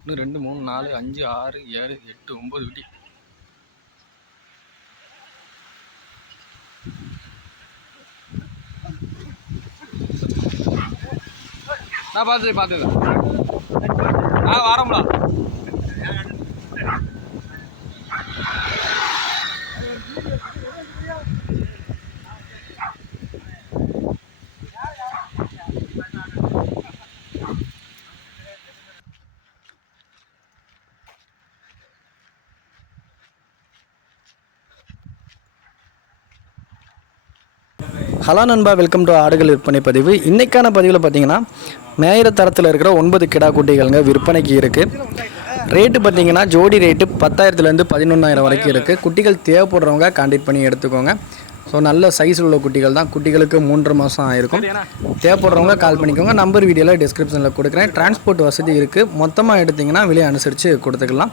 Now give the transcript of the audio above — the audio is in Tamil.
ஒன்று ரெண்டு மூணு நாலு அஞ்சு ஆறு ஏழு எட்டு ஒம்பது குட்டி நான் பார்த்துட்டு பார்த்துங்க ஹலோ நண்பா வெல்கம் டு ஆடுகள் விற்பனை பதிவு. இன்றைக்கான பதிவில் பார்த்தீங்கன்னா மேயிற தரத்தில் இருக்கிற ஒன்பது கிடா குட்டிகளுங்க விற்பனைக்கு இருக்குது ரேட்டு பார்த்தீங்கன்னா ஜோடி ரேட்டு பத்தாயிரத்துலேருந்து பதினொன்றாயிரம் வரைக்கும் இருக்குது குட்டிகள் தேவைப்படுறவங்க கான்டாக்ட் பண்ணி எடுத்துக்கோங்க. ஸோ நல்ல சைஸ் உள்ள குட்டிகள் தான். குட்டிகளுக்கு மூன்று மாதம் ஆயிருக்கும். தேவைப்படுறவங்க கால் பண்ணிக்கோங்க. நம்பர் வீடியோவில் டிஸ்கிரிப்ஷனில் கொடுக்குறேன். டிரான்ஸ்போர்ட் வசதி இருக்குது மொத்தமாக எடுத்திங்கன்னா விலையை அனுசரித்து கொடுத்துக்கலாம்.